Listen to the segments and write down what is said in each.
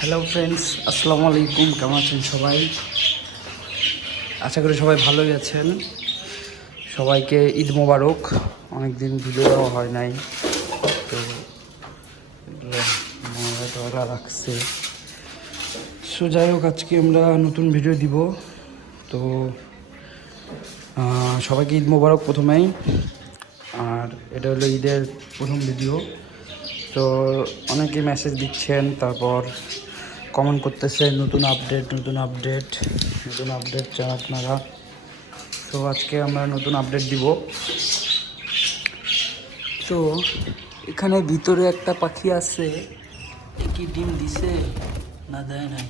Hello friends আসসালামু আলাইকুম কেমন আছেন সবাই? আশা করি সবাই ভালোই আছেন। সবাইকে ঈদ মোবারক। অনেক দিন ভিডিও দেওয়া হয় নাই। তো রাখছে। সো, যাই হোক, আজকে আমরা নতুন ভিডিও দিব। তো সবাইকে ঈদ মোবারক প্রথমেই। আর এটা হলো ঈদের প্রথম ভিডিও। তো, অনেকে মেসেজ দিচ্ছেন, তারপর কমেন্ট করতেছে, নতুন আপডেট নতুন আপডেট নতুন আপডেট চান আপনারা। তো আজকে আমরা নতুন আপডেট দিব। তো এখানে ভিতরে একটা পাখি আছে কি ডিম দিছে? না দেয় নাই।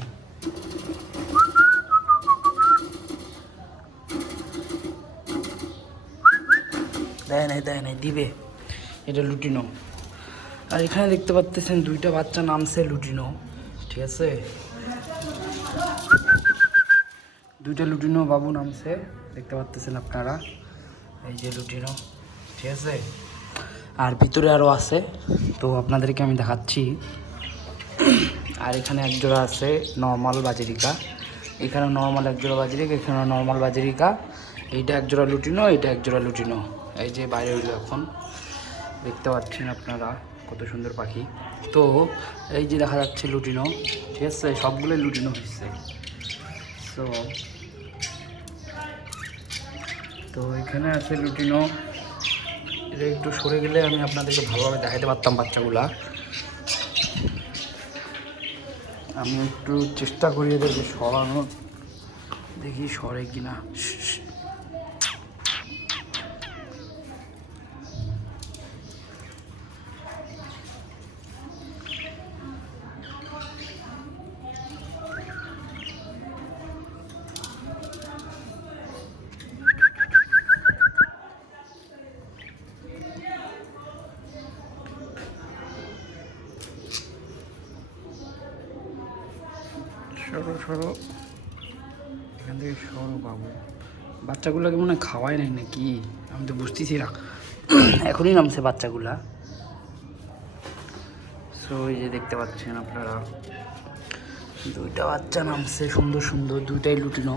দেয় নাই দেয় নাই, দিবে। এটা লুটিনো। আর এখানে দেখতে পাচ্তেছেন দুইটা বাচ্চা নামছে লুটিনো। ঠিক আছে? দুইটা লুটিনো বাবু নামছে, দেখতে পাচ্তেছেন আপনারা। এই যে লুটিনো, ঠিক আছে? আর ভিতরে আরও আছে, তো আপনাদেরকে আমি দেখাচ্ছি। আর এখানে একজোড়া আছে নর্মাল বাজরিকা। এখানে নর্মাল এক জোড়া বাজরিকা, এখানে নর্মাল বাজরিকা। এইটা এক জোড়া লুটিনো, এইটা এক জোড়া লুটিনো। এই যে বাইরে হইল এখন। দেখতে পাচ্ছেন আপনারা। কত সুন্দর পাখি। তো এই যে দেখা যাচ্ছে লুটিনো, ঠিক আছে? সবগুলো লুটিনো হচ্ছে তো তো এখানে আছে লুটিনো। এটা একটু সরে গেলে আমি আপনাদেরকে ভালোভাবে দেখাতে পারতাম বাচ্চাগুলা। আমি একটু চেষ্টা করি এদেরকে সরানোর। দেখি সরে কিনা। সরো এখান থেকে সরো বাবু বাচ্চাগুলোকে মনে হয় খাওয়াই নাই নাকি? আমি তো বুঝতেছি না। এখনই নামছে বাচ্চাগুলা। সো এই যে দেখতে পাচ্ছেন আপনারা, দুইটা বাচ্চা নামছে সুন্দর সুন্দর, দুইটাই লুটিনো।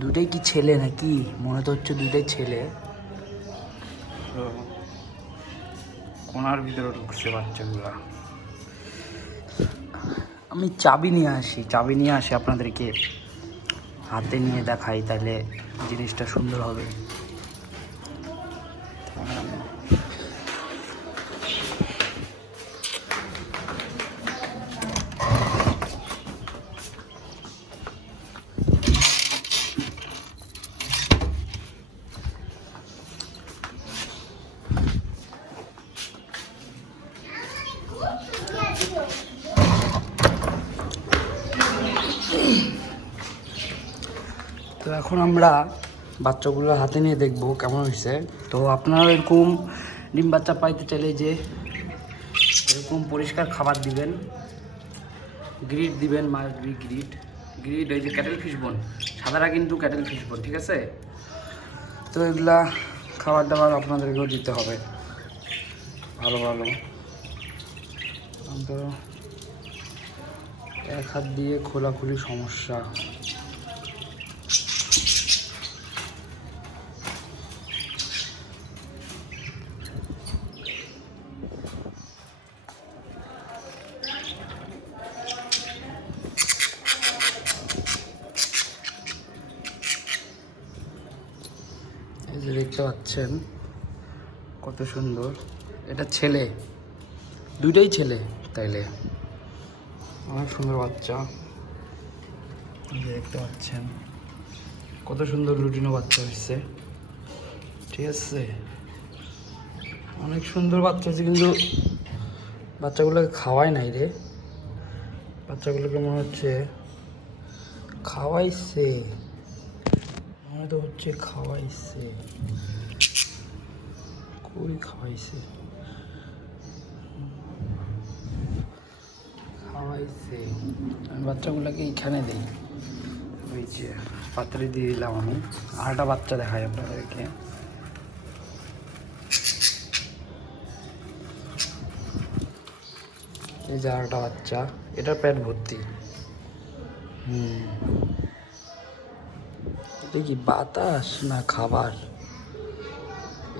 দুইটাই কি ছেলে নাকি? মনে তো হচ্ছে দুইটাই ছেলে। কোনার ভিতরে ঢুকছে বাচ্চাগুলা। আমি চাবি নিয়ে আসি, চাবি নিয়ে আসি আপনাদেরকে। হাতে নিয়ে দেখাই তাহলে জিনিসটা সুন্দর হবে। তো এখন আমরা বাচ্চাগুলো হাতে নিয়ে দেখব কেমন হয়েছে। তো আপনারা এরকম ডিম বাচ্চা পাইতে চাইলে যে এরকম পরিষ্কার খাবার দিবেন গ্রিড দিবেন মাছ গ্রিড গ্রিড এই যে ক্যাটেল ফিশ বোন সাদারা কিন্তু ক্যাটেল ফিশ বোন ঠিক আছে? তো এগুলা খাবার দাবার আপনাদেরকেও দিতে হবে। ভালো ভালো। এক হাত দিয়ে খোলাখুলি সমস্যা এই যে দেখতে পাচ্ছেন কত সুন্দর। এটা ছেলে। দুইটাই ছেলে তাইলে। অনেক সুন্দর বাচ্চা। দেখতে পাচ্ছেন। কত সুন্দর লুটিনো বাচ্চা হচ্ছে ঠিক আছে। অনেক সুন্দর বাচ্চা আছে কিন্তু বাচ্চাগুলোকে খাওয়াই নাই রে। বাচ্চাগুলোকে মনে হচ্ছে খাওয়াইছে। হচ্ছে খাওয়াইছে? কই খাওয়াইছে? খাওয়াইছে। আমি বাচ্চাগুলোকে এইখানে দিই। ওই যে পাত্রে দিয়ে দিলাম আমি। আরেকটা বাচ্চা দেখাই আপনাদেরকে। এই যে আরেকটা বাচ্চা। এটা পেট ভর্তি। হুম। কি বাতাস না খাবার?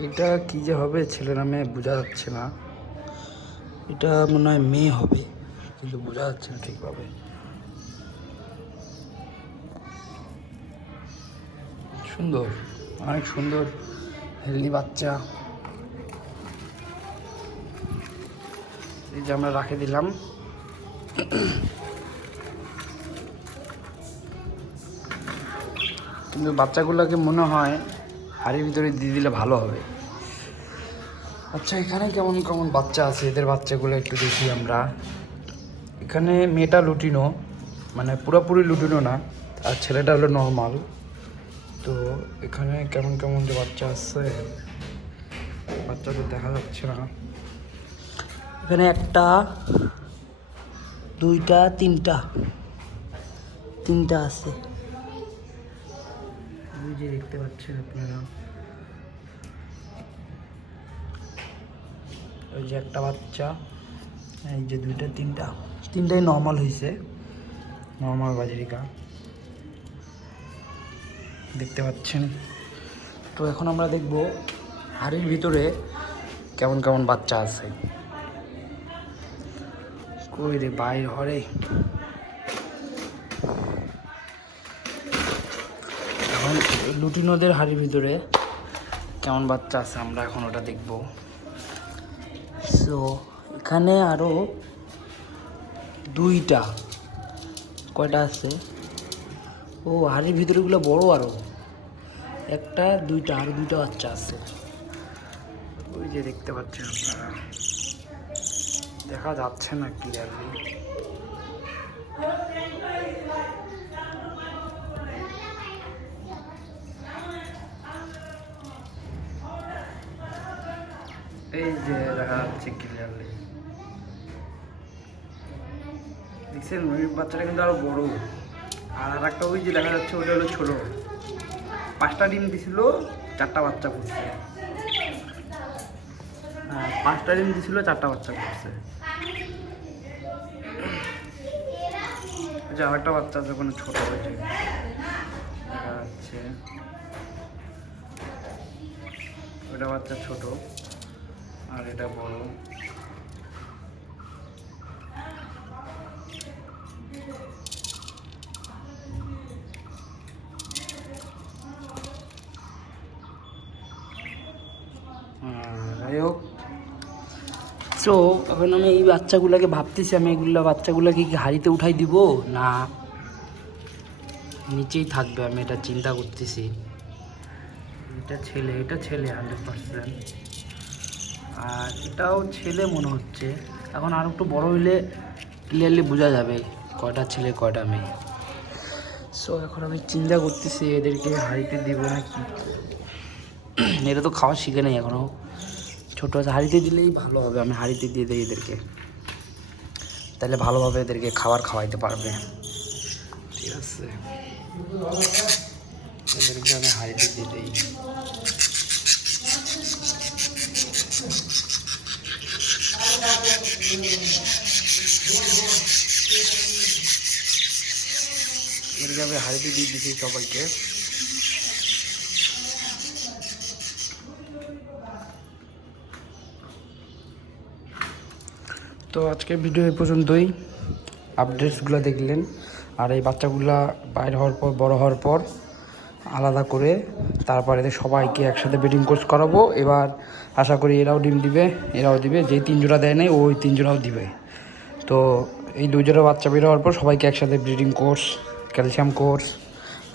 এটা কি যে হবে ছেলের মেয়ে বোঝা যাচ্ছে না। এটা মনে হয় মেয়ে হবে, কিন্তু বোঝা যাচ্ছে না ঠিকভাবে। সুন্দর, অনেক সুন্দর হেলদি বাচ্চা। এই যে আমরা রাখে দিলাম। কিন্তু বাচ্চাগুলোকে মনে হয় হাড়ির ভিতরে দিয়ে দিলে ভালো হবে। আচ্ছা এখানে কেমন কেমন বাচ্চা আছে? এদের বাচ্চাগুলো একটু দেখি আমরা। এখানে মেয়েটা লুটিনো মানে পুরোপুরি লুটিনো না, আর ছেলেটা হলো নর্মাল তো এখানে কেমন কেমন যে বাচ্চা আছে, বাচ্চাদের দেখা যাচ্ছে না। এখানে একটা, দুইটা, তিনটা তিনটা আছে। যে দেখতে পাচ্ছেন আপনারা। ওই যে একটা বাচ্চা, এই যে দুইটা, তিনটা। তিনটাই নর্মাল হয়েছে নর্মাল বাজরিকা। দেখতে পাচ্ছেন। তো এখন আমরা দেখব হাড়ির ভিতরে কেমন কেমন বাচ্চা আছে। কই রে বাইর হরে এখন লুটিনোদের হাড়ির ভিতরে। কেমন বাচ্চা আছে আমরা এখন ওটা দেখব। সো এখানে আরও দুইটা, কয়টা আছে? ও, হাড়ির ভিতরেগুলো বড় আরও। একটা, দুইটা, আর দুইটা বাচ্চা আছে। ওই যে দেখতে পাচ্ছেন আপনারা। দেখা যাচ্ছে না ক্লিয়ারলি এই যে দেখা যাচ্ছে ক্লিয়ারলি দেখছেন ওই বাচ্চাটা কিন্তু আরও বড়। আর আর একটা ওই যে দেখা যাচ্ছে, ওটা হলো ছোট। পাঁচটা ডিম দিছিল, চারটা বাচ্চা ফুটছে হ্যাঁ পাঁচটা ডিম দিছিল, চারটা বাচ্চা ফুটছে যে আরেকটা বাচ্চা ওখানে ছোট হয়েছে যাচ্ছে। ওটা বাচ্চা ছোট। আর এটা বড়। যাই হোক। সো এখন আমি এই বাচ্চাগুলোকে ভাবতেছি আমি এগুলো বাচ্চাগুলোকে কি হাড়িতে উঠাই দিব? না। নিচেই থাকবে আমি এটা চিন্তা করতেছি। এটা ছেলে এটা ছেলে হান্ড্রেড পার্সেন্ট আর এটাও ছেলে মনে হচ্ছে। এখন আর একটু বড় হইলে ক্লিয়ারলি বোঝা যাবে কয়টা ছেলে, কয়টা মেয়ে। সো এখন আমি চিন্তা করতেছি এদেরকে হাড়িতে দিব নাকি? এরা তো খাওয়া শিখে নেই এখনও। ছোটো আছে, হাঁড়িতে দিলেই ভালো হবে। আমি হাঁড়িতে দিয়ে দিই এদেরকে। তাহলে ভালোভাবে এদেরকে খাবার খাওয়াইতে পারবে। ঠিক আছে। এদেরকে আমি হাঁড়িতে দিয়ে দিই। দিয়ে দিচ্ছি সবাইকে। তো আজকের ভিডিও এই পর্যন্তই। আপডেটসগুলো দেখলেন আর এই বাচ্চাগুলা বাইর হওয়ার পর, বড় হওয়ার পর আলাদা করে তারপরে সবাইকে একসাথে ব্রিডিং কোর্স করাবো। এবার আশা করি এরাও ডিম দিবে, এরাও দিবে। যেই তিন জোড়া দেয় নাই, ওই তিন জোড়াও দিবে। তো এই দুই জোড়া বাচ্চা বের হওয়ার পর সবাইকে একসাথে breeding course, calcium course,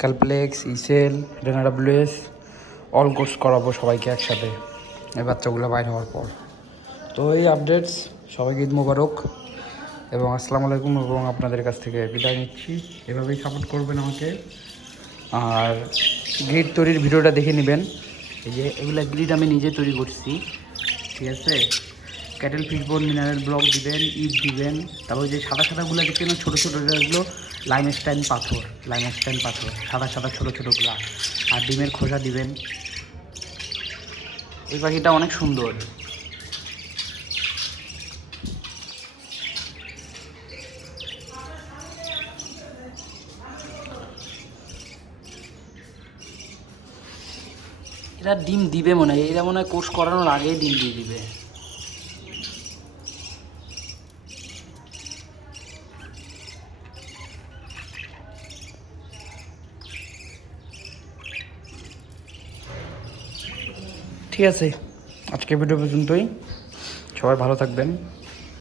Calplex, ইসেল রেনাডাব্লিউএস অল কোর্স করাবো সবাইকে একসাথে এই বাচ্চাগুলো বাইর হওয়ার পর। তো এই আপডেটস, সবাইকে ঈদ মোবারক এবং আসসালামু আলাইকুম এবং আপনাদের কাছ থেকে বিদায় নিচ্ছি। এভাবেই সাপোর্ট করবেন আমাকে। আর গ্রিড তৈরির ভিডিওটা দেখে নেবেন। এই যে এগুলো গ্রিড আমি নিজে তৈরি করছি, ঠিক আছে? ক্যাটেল ফিশবোন মিনারেল ব্লক দিবেন, ইট দিবেন, তারপর যে সাদা সাদাগুলো দেখতে না ছোটো ছোটো যেগুলো লাইম স্টাইন পাথর লাইম স্টাইন পাথর, সাদা সাদা ছোটো ছোটো গ্লাস আর ডিমের খোসা দিবেন। এই পাখিটা অনেক সুন্দর। এরা ডিম দিবে মনে হয়। এটা মনে হয় কোর্স করানোর আগেই ডিম দিয়ে দিবে। ঠিক আছে। আজকে ভিডিও পর্যন্তই। সবাই ভালো থাকবেন।